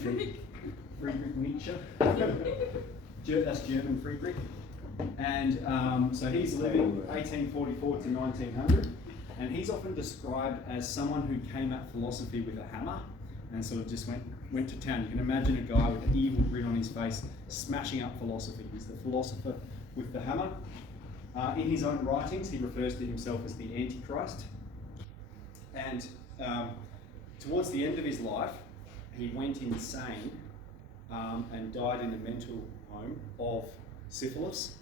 Friedrich Nietzsche. That's German Friedrich. And so he's living 1844 to 1900. And he's often described as someone who came at philosophy with a hammer and sort of just went to town. You can imagine a guy with an evil grin on his face smashing up philosophy. He's the philosopher with the hammer. In his own writings, he refers to himself as the Antichrist. And towards the end of his life, he went insane and died in a mental home of syphilis.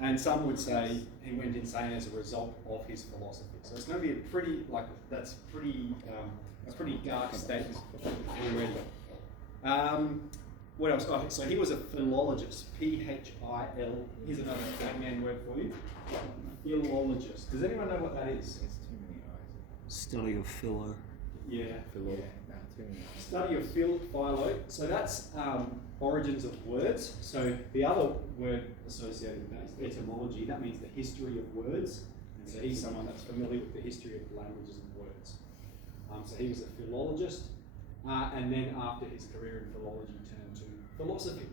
And some would say he went insane as a result of his philosophy. So it's going to be a pretty dark statement already. What else? Oh, so he was a philologist. P-H-I-L. Here's another Batman word for you. Philologist. Does anyone know what that is? It's too many eyes. Study of philo. Yeah. Philo. Yeah, too many eyes. Study of philo. So that's origins of words. So the other word associated with that is etymology. That means the history of words. And so he's someone that's familiar with the history of languages and words. So he was a philologist. And then after his career in philology, turned to philosophy.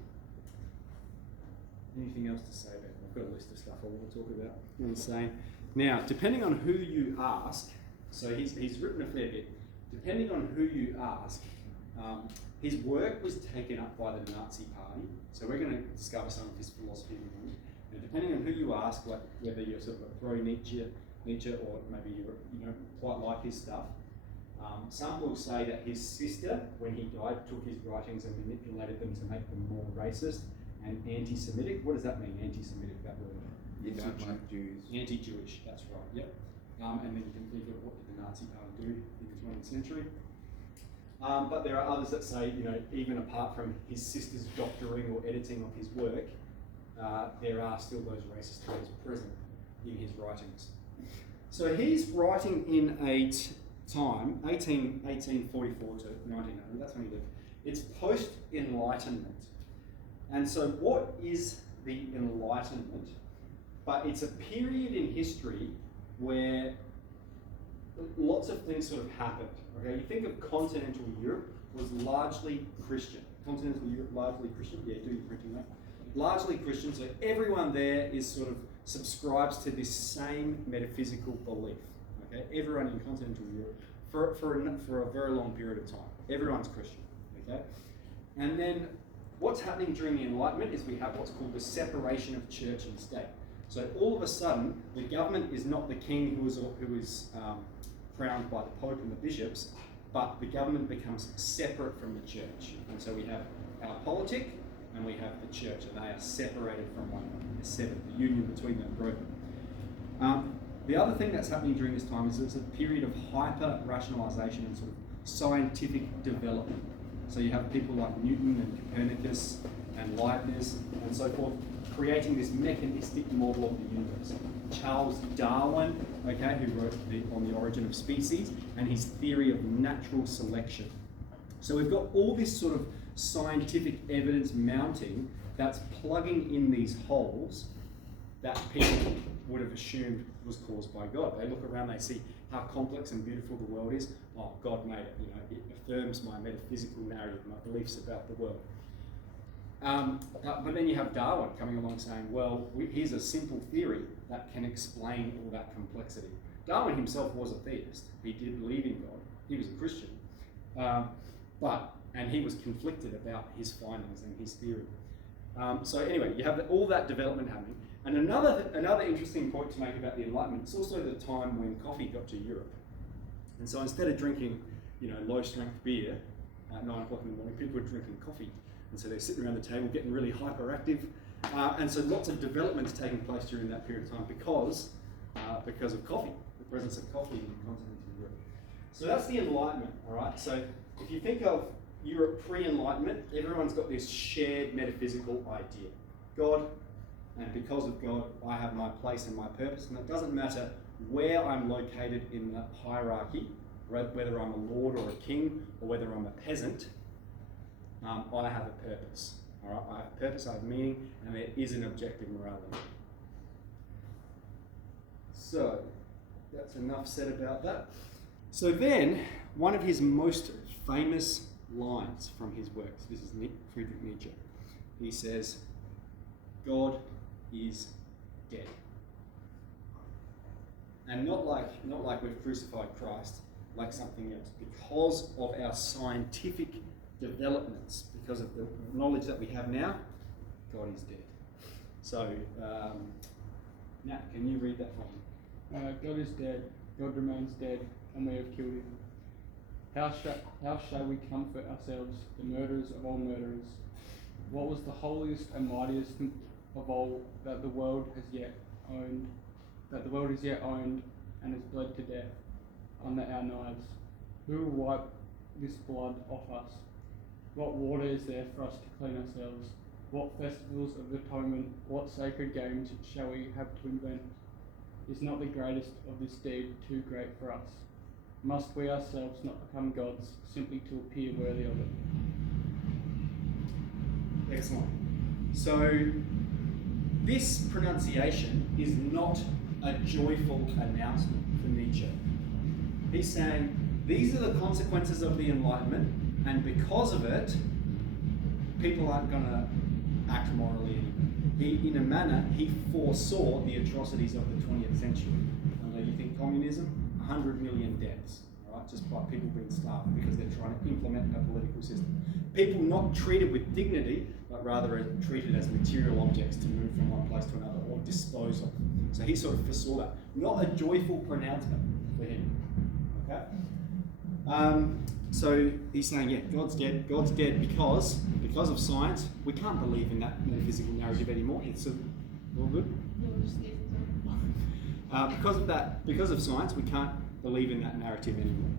Anything else to say about it? I've got a list of stuff I want to talk about. Insane. Now, depending on who you ask, so he's written a fair bit. Depending on who you ask, his work was taken up by the Nazi Party. So we're going to discover some of his philosophy with him. And depending on who you ask, like whether you're sort of a pro-Nietzsche, or maybe you don't quite like his stuff, some will say that his sister, when he died, took his writings and manipulated them to make them more racist and anti-Semitic. What does that mean, anti-Semitic, that word? You don't like Jews. Anti-Jewish, that's right, yep. And then you can think of what did the Nazi Party do in the 20th century. But there are others that say, even apart from his sister's doctoring or editing of his work, there are still those racist traits present in his writings. So he's writing in a time, 1844 to 1900, that's when he lived. It's post-Enlightenment. And so what is the Enlightenment? But it's a period in history where lots of things sort of happened. Okay, you think of continental Europe was largely Christian. Continental Europe, largely Christian. Yeah, do your printing, mate. Largely Christian, so everyone there is sort of subscribes to this same metaphysical belief. Okay, everyone in continental Europe for a very long period of time. Everyone's Christian. Okay, and then what's happening during the Enlightenment is we have what's called the separation of church and state. So all of a sudden, the government is not the king who is crowned by the Pope and the bishops, but the government becomes separate from the church. And so we have our politic and we have the church, and they are separated from one another. They're severed. The union between them broken. The other thing that's happening during this time is it's a period of hyper-rationalization and sort of scientific development. So you have people like Newton and Copernicus and Leibniz and so forth, creating this mechanistic model of the universe. Charles Darwin, okay, who wrote on the origin of species, and his theory of natural selection. So we've got all this sort of scientific evidence mounting that's plugging in these holes that people would have assumed was caused by God. They look around, they see how complex and beautiful the world is. Oh, God made it. It affirms my metaphysical narrative, my beliefs about the world. But then you have Darwin coming along saying, well, here's a simple theory that can explain all that complexity. Darwin himself was a theist. He did believe in God. He was a Christian. And he was conflicted about his findings and his theory. So anyway, you have all that development happening. And another interesting point to make about the Enlightenment, it's also the time when coffee got to Europe. And so instead of drinking, low-strength beer at 9 o'clock in the morning, people were drinking coffee. And so they're sitting around the table getting really hyperactive. And so lots of developments taking place during that period of time because of coffee, the presence of coffee in continental Europe. So that's the Enlightenment, all right? So if you think of Europe pre-Enlightenment, everyone's got this shared metaphysical idea. God, and because of God, I have my place and my purpose, and it doesn't matter where I'm located in the hierarchy, whether I'm a lord or a king, or whether I'm a peasant, I have a purpose. All right? I have a purpose, I have meaning, and there is an objective morality. So, that's enough said about that. So then, one of his most famous lines from his works. This is Friedrich Nietzsche. He says, God is dead. And not like we've crucified Christ, like something else. Because of our scientific developments, because of the knowledge that we have now, God is dead. So, Nat, can you read that for me? God is dead, God remains dead, and we have killed him. How shall we comfort ourselves, the murderers of all murderers? What was the holiest and mightiest of all that the world has yet owned, and has bled to death under our knives? Who will wipe this blood off us? What water is there for us to clean ourselves? What festivals of atonement, what sacred games shall we have to invent? Is not the greatest of this deed too great for us? Must we ourselves not become gods simply to appear worthy of it? Excellent. So, this pronunciation is not a joyful announcement for Nietzsche. He's saying, these are the consequences of the Enlightenment, and because of it, people aren't going to act morally anymore. In a manner, he foresaw the atrocities of the 20th century. You think communism? 100 million deaths, right? Just by people being starved because they're trying to implement a political system. People not treated with dignity, but rather treated as material objects to move from one place to another or dispose of. So he sort of foresaw that. Not a joyful pronouncement for him. Okay? So he's saying, yeah, God's dead. God's dead because of science. We can't believe in that metaphysical narrative anymore. It's all good. Because of science, we can't believe in that narrative anymore.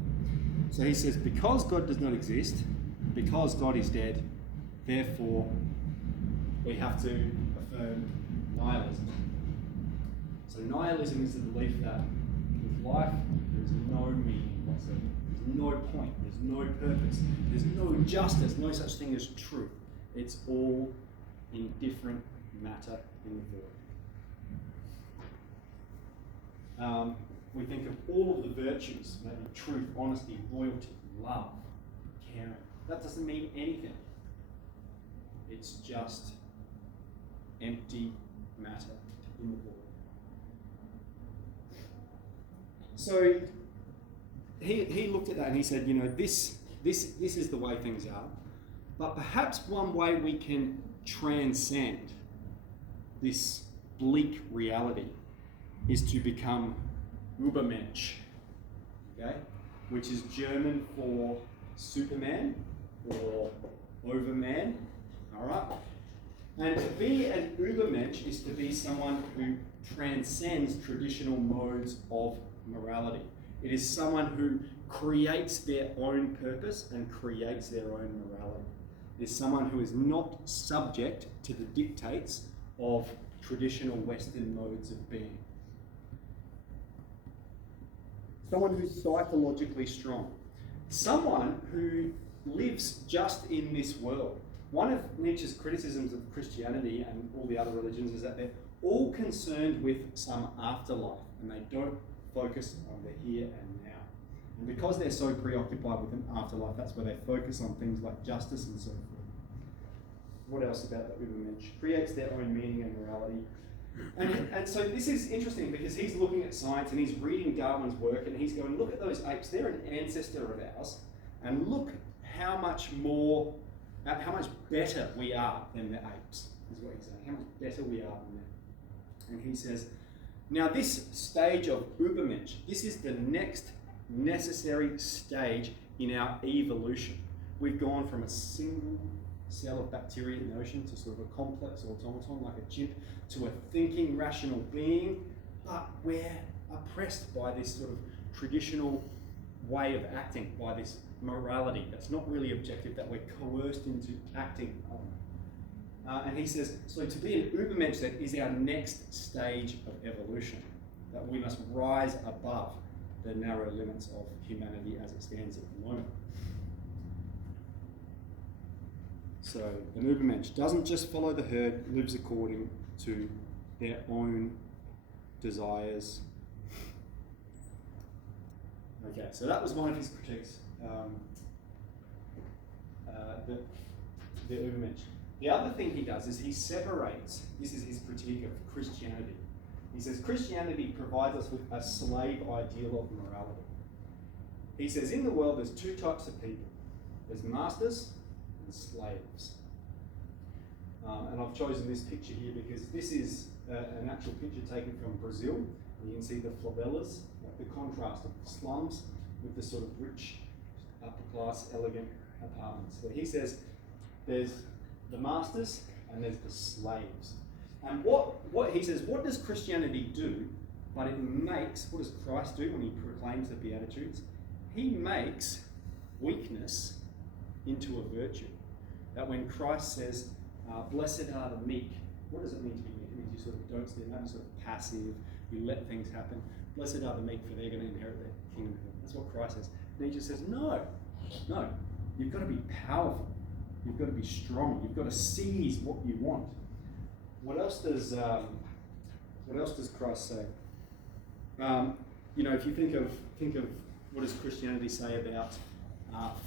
So he says, because God does not exist, because God is dead, therefore we have to affirm nihilism. So nihilism is the belief that with life there is no meaning whatsoever. There's no point, there's no purpose, there's no justice, no such thing as truth. It's all indifferent matter in the void. We think of all of the virtues, maybe truth, honesty, loyalty, love, caring. That doesn't mean anything. It's just empty matter in the void. So he looked at that and he said, this is the way things are. But perhaps one way we can transcend this bleak reality is to become Ubermensch, okay? Which is German for Superman or overman, all right? And to be an Ubermensch is to be someone who transcends traditional modes of morality. It is someone who creates their own purpose and creates their own morality. It is someone who is not subject to the dictates of traditional Western modes of being. Someone who's psychologically strong. Someone who lives just in this world. One of Nietzsche's criticisms of Christianity and all the other religions is that they're all concerned with some afterlife and they don't focus on the here and now. And because they're so preoccupied with an afterlife, that's where they focus on things like justice and so forth. What else about that Ubermensch? Creates their own meaning and morality. And so this is interesting because he's looking at science and he's reading Darwin's work and he's going, look at those apes, they're an ancestor of ours, and look how much better we are than the apes, is what he's saying, how much better we are than them. And he says, now this stage of Ubermensch, this is the next necessary stage in our evolution. We've gone from a single cell of bacteria in the ocean to sort of a complex automaton like a chimp to a thinking, rational being, but we're oppressed by this sort of traditional way of acting, by this morality that's not really objective, that we're coerced into acting on. And he says, so to be an Ubermensch, that is our next stage of evolution, that we must rise above the narrow limits of humanity as it stands at the moment. So an Ubermensch doesn't just follow the herd, lives according to their own desires. Okay, so that was one of his critiques. the Ubermensch. The other thing he does is he separates, this is his critique of Christianity. He says Christianity provides us with a slave ideal of morality. He says in the world there's two types of people. There's masters and slaves. And I've chosen this picture here because this is an actual picture taken from Brazil. And you can see the favelas, like the contrast of the slums with the sort of rich, upper class, elegant apartments. So he says there's the masters and there's the slaves. And what he says, what does Christianity do? But it makes, what does Christ do when he proclaims the Beatitudes? He makes weakness into a virtue. That when Christ says, blessed are the meek, what does it mean to be meek? It means you sort of don't stand up, you're sort of passive, you let things happen. Blessed are the meek, for they're going to inherit the kingdom of heaven. That's what Christ says. Nietzsche says, no, you've got to be powerful. You've got to be strong. You've got to seize what you want. What else does Christ say? If you think of what does Christianity say about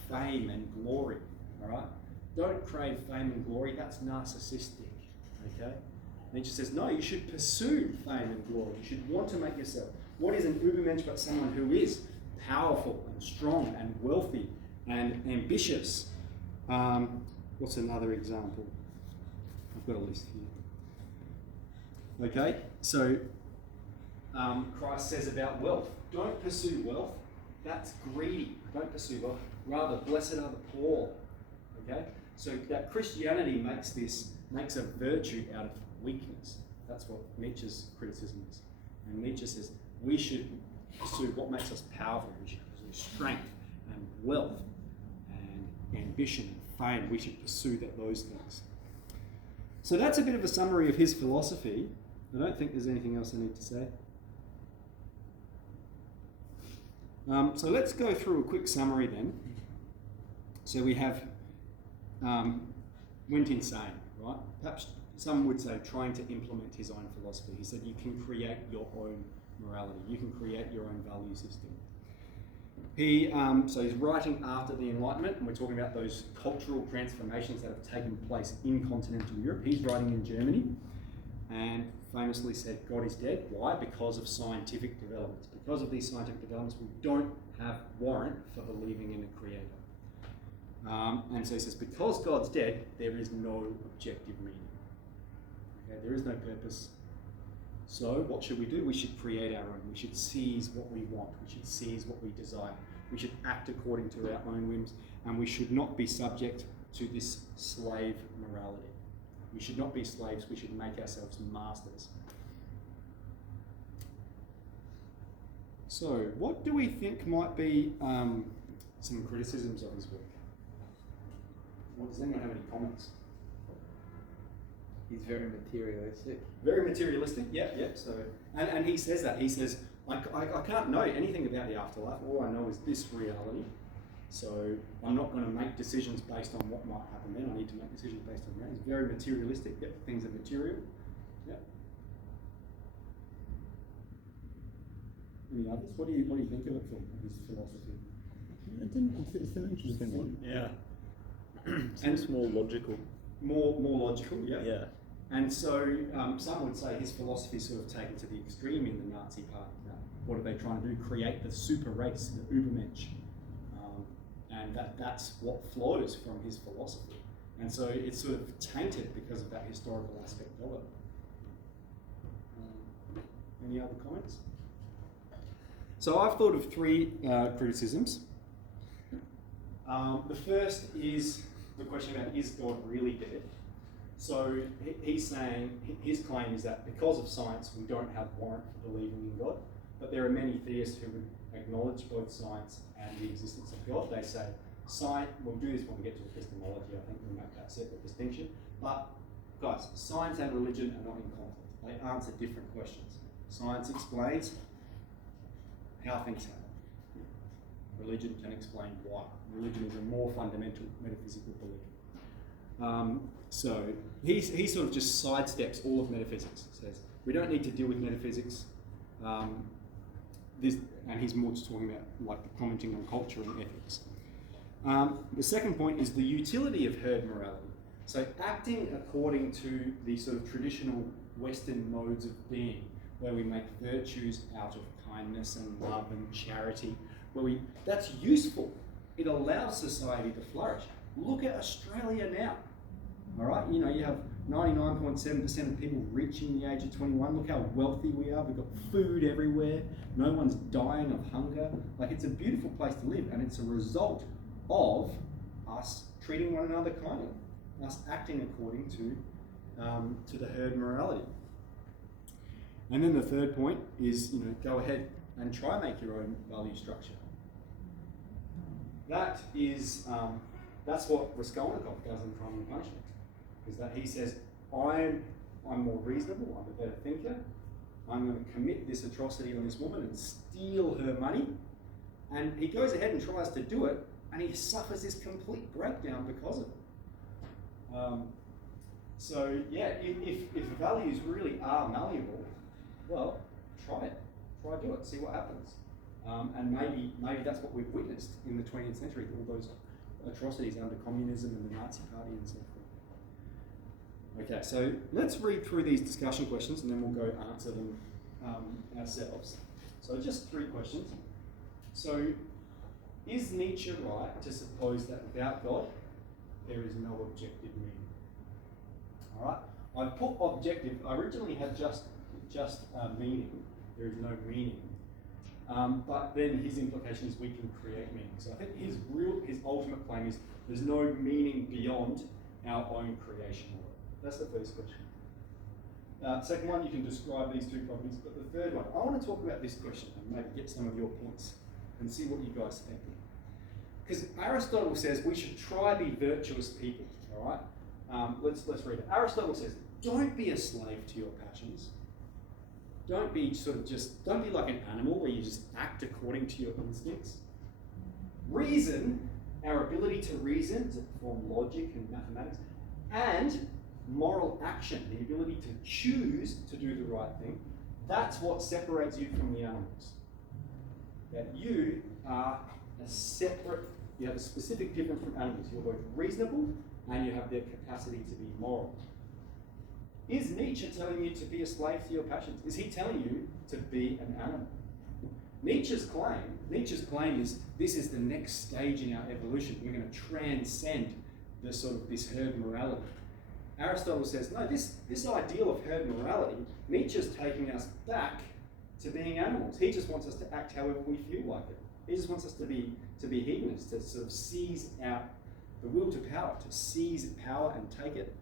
fame and glory, all right? Don't crave fame and glory. That's narcissistic, okay? Nietzsche says, no, you should pursue fame and glory. You should want to make yourself. What is an Ubermensch but someone who is powerful and strong and wealthy and ambitious? What's another example? I've got a list here. Okay, so Christ says about wealth, don't pursue wealth. That's greedy. Don't pursue wealth. Rather, blessed are the poor. Okay, so that Christianity makes a virtue out of weakness. That's what Nietzsche's criticism is. And Nietzsche says we should pursue what makes us powerful. We should pursue strength and wealth and ambition and fame. We should pursue those things. So that's a bit of a summary of his philosophy. I don't think there's anything else I need to say. So let's go through a quick summary then. So we have went insane, right? Perhaps some would say trying to implement his own philosophy. He said you can create your own morality. You can create your own value system. So he's writing after the Enlightenment, and we're talking about those cultural transformations that have taken place in continental Europe. He's writing in Germany and famously said God is dead. Why? Because of scientific developments. Because of these scientific developments, we don't have warrant for believing in a creator. And so he says, because God's dead, there is no objective meaning. Okay, there is no purpose. So what should we do? We should create our own. We should seize what we want. We should seize what we desire. We should act according to our own whims, and we should not be subject to this slave morality. We should not be slaves. We should make ourselves masters. So what do we think might be some criticisms of his work? Does anyone have any comments? He's very materialistic. Very materialistic, yeah. So, and he says that. He says, I can't know anything about the afterlife. All I know is this reality. So I'm not going to make decisions based on what might happen then. I need to make decisions based on that. He's very materialistic. Yep, things are material. Yep. Any others? What do you think of it, Phil, of his philosophy? It's an interesting one. Yeah. And more logical. More logical, yeah. Yeah. And so some would say his philosophy is sort of taken to the extreme in the Nazi Party. What are they trying to do? Create the super race, the Ubermensch. And that's what flows from his philosophy. And so it's sort of tainted because of that historical aspect of it. Any other comments? So I've thought of three criticisms. The first is the question about, is God really dead? So he's saying, his claim is that because of science, we don't have warrant for believing in God. But there are many theists who would acknowledge both science and the existence of God. They say, science, we'll do this when we get to epistemology, I think we'll make that separate distinction. But guys, science and religion are not in conflict. They answer different questions. Science explains how things happen. Religion can explain why. Religion is a more fundamental metaphysical belief. So he sort of just sidesteps all of metaphysics. Says we don't need to deal with metaphysics. And he's more just talking about like commenting on culture and ethics. The second point is the utility of herd morality. So acting according to the sort of traditional Western modes of being, where we make virtues out of kindness and love and charity, that's useful. It allows society to flourish. Look at Australia now. All right, you know, you have 99.7% of people reaching the age of 21. Look how wealthy we are. We've got food everywhere. No one's dying of hunger. Like, it's a beautiful place to live, and it's a result of us treating one another kindly, us acting according to the herd morality. And then the third point is, you know, go ahead and try and make your own value structure. That is, that's what Raskolnikov does in Crime and Punishment. Is that he says, I'm more reasonable, I'm a better thinker, I'm going to commit this atrocity on this woman and steal her money. And he goes ahead and tries to do it, and he suffers this complete breakdown because of it. So yeah, if values really are malleable, well, try it. Try do it, see what happens. And maybe that's what we've witnessed in the 20th century, all those atrocities under communism and the Nazi Party and so forth. Okay, so let's read through these discussion questions and then we'll go answer them ourselves. So just 3 questions. So, is Nietzsche right to suppose that without God, there is no objective meaning? All right, I've put objective. I originally had just meaning. There is no meaning. But then his implication is we can create meaning. So I think his ultimate claim is there's no meaning beyond our own creation order. That's the first question. Second one, you can describe these 2 properties. But the third one, I want to talk about this question and maybe get some of your points and see what you guys think. Because Aristotle says we should try to be virtuous people. All right. Let's read it. Aristotle says, don't be a slave to your passions. Don't be don't be like an animal where you just act according to your instincts. Reason, our ability to reason, to form logic and mathematics, and moral action, the ability to choose to do the right thing, that's what separates you from the animals. That you are you have a specific difference from animals. You're both reasonable and you have the capacity to be moral. Is Nietzsche telling you to be a slave to your passions? Is he telling you to be an animal? Nietzsche's claim is this is the next stage in our evolution. We're going to transcend this herd morality. Aristotle says, no, this ideal of herd morality, Nietzsche's taking us back to being animals. He just wants us to act however we feel like it. He just wants us to be hedonists, to sort of seize out the will to power, to seize power and take it,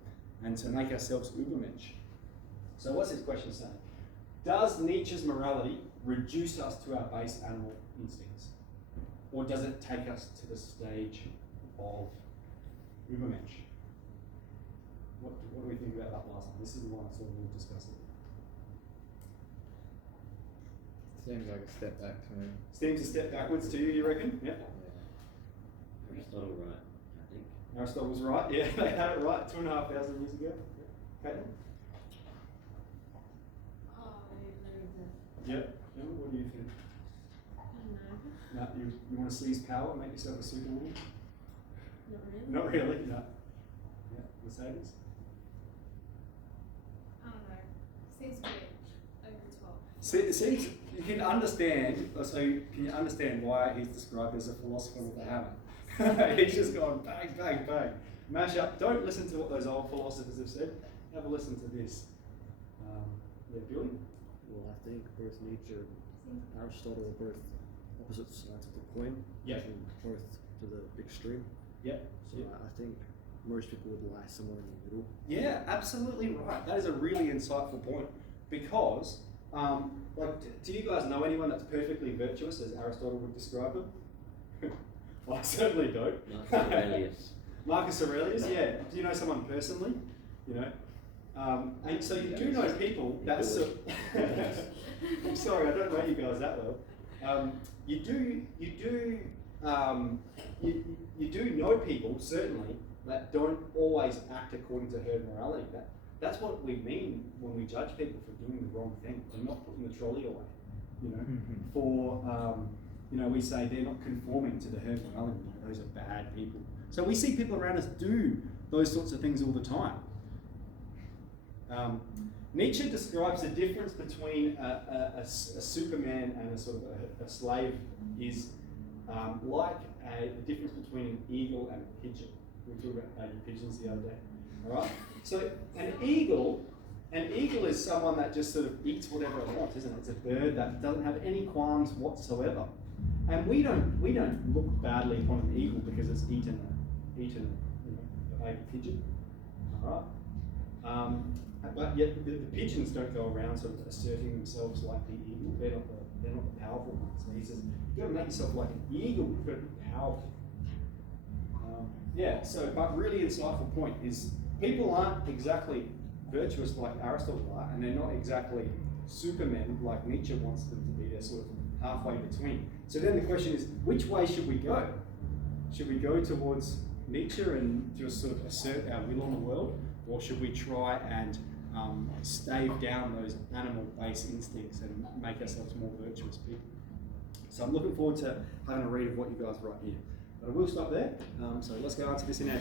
and to make ourselves Ubermensch. So what's his question saying? Does Nietzsche's morality reduce us to our base animal instincts? Or does it take us to the stage of Ubermensch? What do we think about that last one? This is the one I sort of will discuss it. Seems like a step back to me. Seems a step backwards to you, you reckon? Yep. Yeah. Aristotle right, I think. Aristotle was right, yeah, they had it right 2,500 years ago. Caitlin? Yep. Emma, what do you think? I don't know. No, you want to seize power, make yourself a superwoman? Not really. Not really, no. Yeah, Mercedes? I don't know. Seems a bit over the top. See, you can understand, why he's described as a philosopher with a hammer. He's just gone bang, bang, bang. Mash up. Don't listen to what those old philosophers have said. Have a listen to this. Yeah, Billy? Well, I think both Nietzsche and Aristotle are both opposite sides of the coin. Yeah. Both to the extreme. Yeah. So I think most people would lie somewhere in the middle. Yeah, absolutely right. That is a really insightful point because, do you guys know anyone that's perfectly virtuous as Aristotle would describe them? I certainly don't. Marcus Aurelius. Marcus Aurelius, yeah. Do you know someone personally? You know, and so you do know people that's. I'm sorry, I don't know you guys that well. You do know people certainly that don't always act according to herd morality. That's what we mean when we judge people for doing the wrong thing, for not putting the trolley away, you know, you know, we say they're not conforming to the herd morality. You know, those are bad people. So we see people around us do those sorts of things all the time. Nietzsche describes the difference between a Superman and a sort of a slave is like the difference between an eagle and a pigeon. We were talking about pigeons the other day. All right. So an eagle is someone that just sort of eats whatever it wants, isn't it? It's a bird that doesn't have any qualms whatsoever. And we don't look badly upon an eagle because it's eaten a baby pigeon. All right. But yet the pigeons don't go around sort of asserting themselves like the eagle. They're not the powerful ones. So he says you've got to make yourself like an eagle. You've got to be powerful. But really insightful point is people aren't exactly virtuous like Aristotle are, and they're not exactly supermen like Nietzsche wants them to be. They're sort of halfway between. So then the question is, which way should we go? Should we go towards Nietzsche and just sort of assert our will on the world, or should we try and stave down those animal-based instincts and make ourselves more virtuous people? So I'm looking forward to having a read of what you guys write here. But I will stop there. So let's go answer this in our